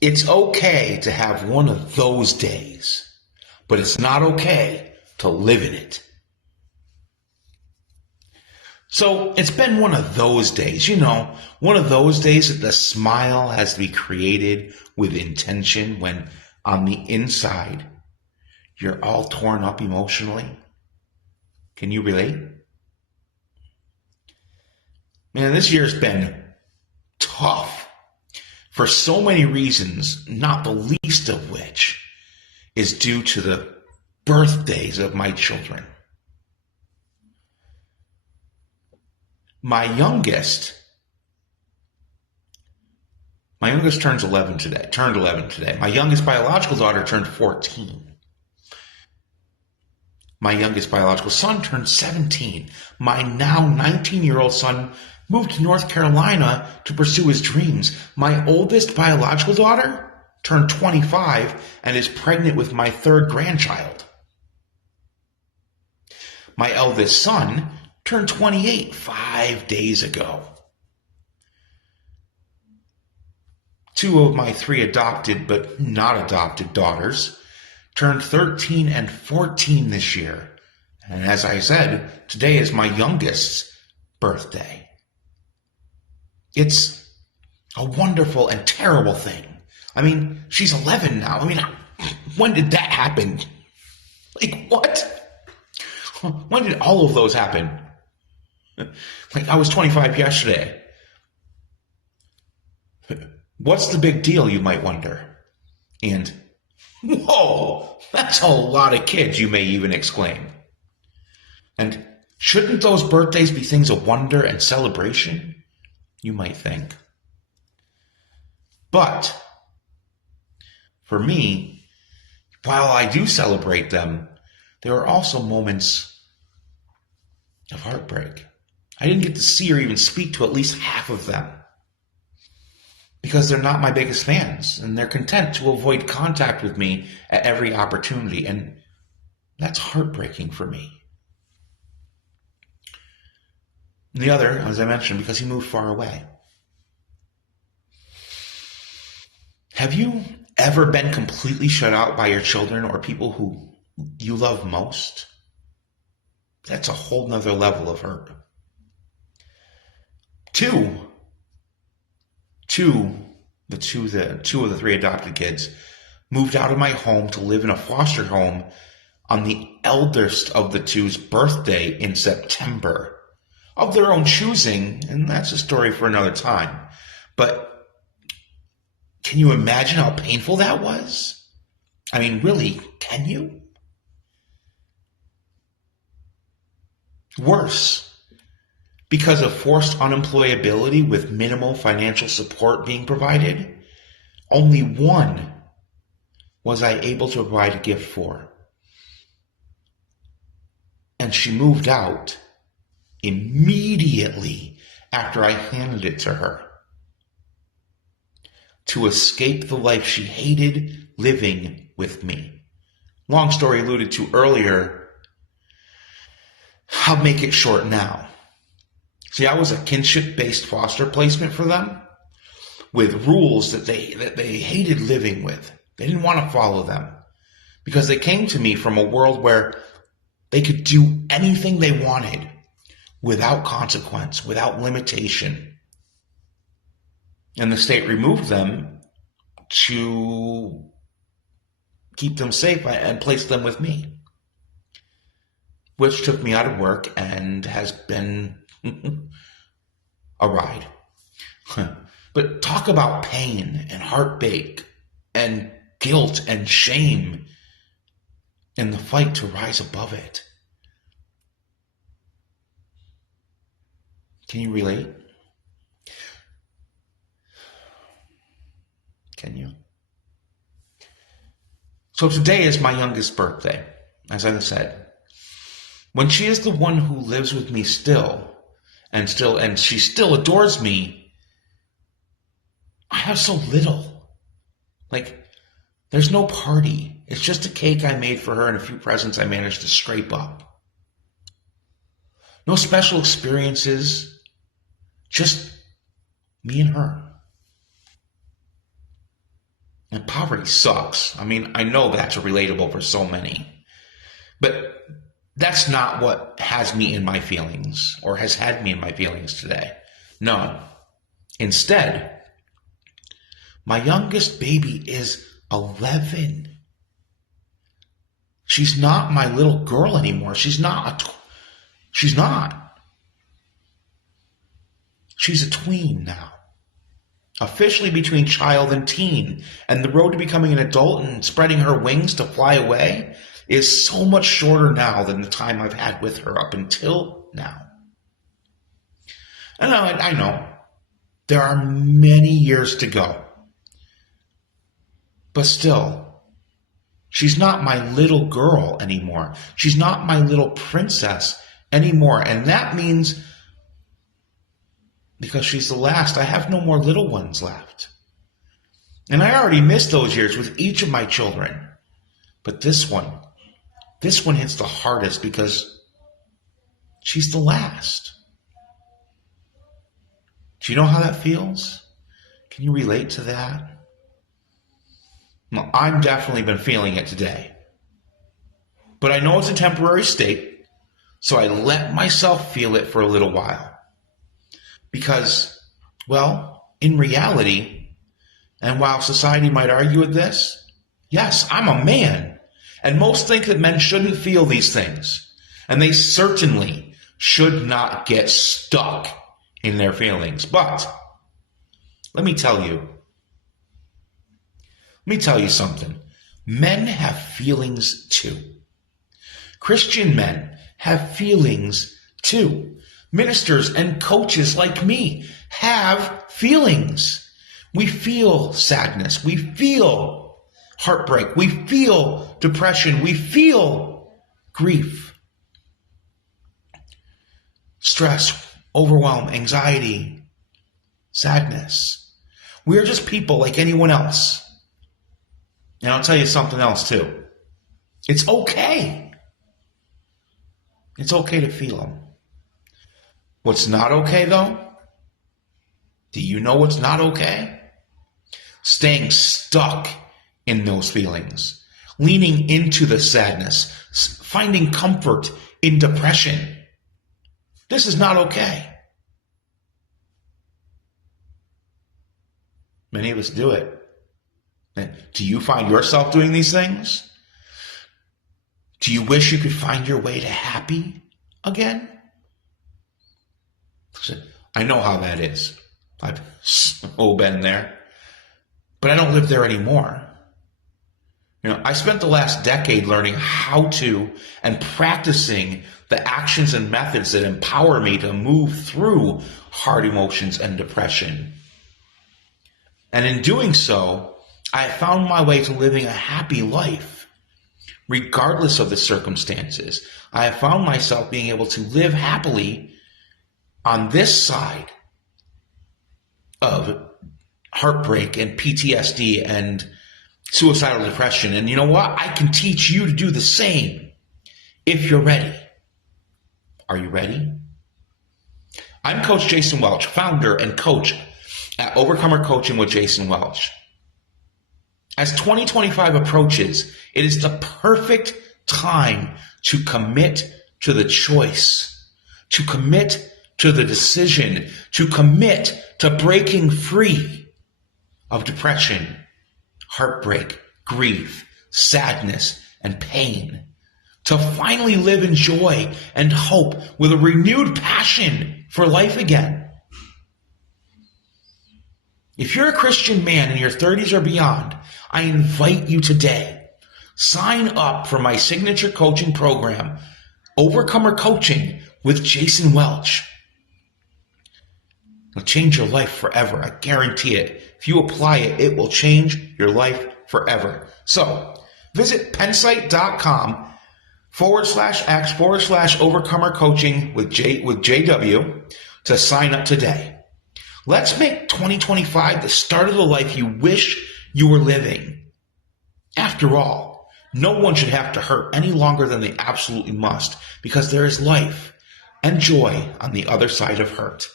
It's okay to have one of those days, but it's not okay to live in it. So it's been one of those days, one of those days that the smile has to be created with intention when on the inside you're all torn up emotionally. Can you relate? Man, this year's been tough for so many reasons, not the least of which is due to the birthdays of my children. My youngest turned 11 today. My youngest biological daughter turned 14. My youngest biological son turned 17. My now 19-year-old son moved to North Carolina to pursue his dreams. My oldest biological daughter turned 25 and is pregnant with my third grandchild. My eldest son turned 28 5 days ago. Two of my three adopted but not adopted daughters turned 13 and 14 this year. And as I said, today is my youngest's birthday. It's a wonderful and terrible thing. I mean, she's 11 now. I mean, when did that happen? Like, what? When did all of those happen? Like, I was 25 yesterday. What's the big deal, you might wonder? And, whoa, that's a lot of kids, you may even exclaim. And shouldn't those birthdays be things of wonder and celebration? You might think. But, for me, while I do celebrate them, there are also moments of heartbreak. I didn't get to see or even speak to at least half of them because they're not my biggest fans and they're content to avoid contact with me at every opportunity, and that's heartbreaking for me. And the other, as I mentioned, because he moved far away. Have you ever been completely shut out by your children or people who you love most? That's a whole nother level of hurt. Two of the three adopted kids moved out of my home to live in a foster home on the eldest of the two's birthday in September, of their own choosing, and that's a story for another time. But can you imagine how painful that was? I mean, really, can you? Worse, because of forced unemployability with minimal financial support being provided, only one was I able to provide a gift for. And she moved out immediately after I handed it to her to escape the life she hated living with me. Long story alluded to earlier. I'll make it short now. See, I was a kinship-based foster placement for them with rules that they hated living with. They didn't want to follow them because they came to me from a world where they could do anything they wanted without consequence, without limitation. And the state removed them to keep them safe and place them with me, which took me out of work and has been a ride. But talk about pain and heartbreak and guilt and shame in the fight to rise above it. Can you relate? Can you? So today is my youngest birthday, as I said. When she is the one who lives with me and she still adores me, I have so little. Like, there's no party. It's just a cake I made for her and a few presents I managed to scrape up. No special experiences, just me and her. And poverty sucks. I mean, I know that's relatable for so many. But that's not what has me in my feelings or has had me in my feelings today. No. Instead, my youngest baby is 11. She's not my little girl anymore. She's not. She's a tween now. Officially between child and teen. And the road to becoming an adult and spreading her wings to fly away is so much shorter now than the time I've had with her up until now. And I know there are many years to go. But still, she's not my little girl anymore. She's not my little princess anymore. And that means because she's the last, I have no more little ones left. And I already missed those years with each of my children. But this one hits the hardest because she's the last. Do you know how that feels? Can you relate to that? Well, I've definitely been feeling it today. But I know it's a temporary state, so I let myself feel it for a little while. Because, well, in reality, and while society might argue with this, yes, I'm a man. And most think that men shouldn't feel these things. And they certainly should not get stuck in their feelings. But let me tell you something. Men have feelings too. Christian men have feelings too. Ministers and coaches like me have feelings. We feel sadness. We feel heartbreak. We feel depression. We feel grief, stress, overwhelm, anxiety, sadness. We are just people like anyone else. And I'll tell you something else too. It's okay. It's okay to feel them. What's not okay though? Do you know what's not okay? Staying stuck in those feelings. Leaning into the sadness. Finding comfort in depression. This is not okay. Many of us do it. Do you find yourself doing these things? Do you wish you could find your way to happy again? I know how that is. I've so been there. But I don't live there anymore. I spent the last decade learning how to and practicing the actions and methods that empower me to move through hard emotions and depression. And in doing so, I found my way to living a happy life, regardless of the circumstances. I have found myself being able to live happily on this side of heartbreak and PTSD and suicidal depression. And you know what? I can teach you to do the same if you're ready. Are you ready? I'm Coach Jason Welch, founder and coach at Overcomer Coaching with Jason Welch. As 2025 approaches, it is the perfect time to commit to the choice, to commit to the decision, to commit to breaking free of depression, heartbreak, grief, sadness, and pain, to finally live in joy and hope with a renewed passion for life again. If you're a Christian man in your 30s or beyond, I invite you today, sign up for my signature coaching program, Overcomer Coaching with Jason Welch. It'll change your life forever. I guarantee it. If you apply it, it will change your life forever. So visit pensight.com/X/Overcomer Coaching with JW to sign up today. Let's make 2025 the start of the life you wish you were living. After all, no one should have to hurt any longer than they absolutely must, because there is life and joy on the other side of hurt.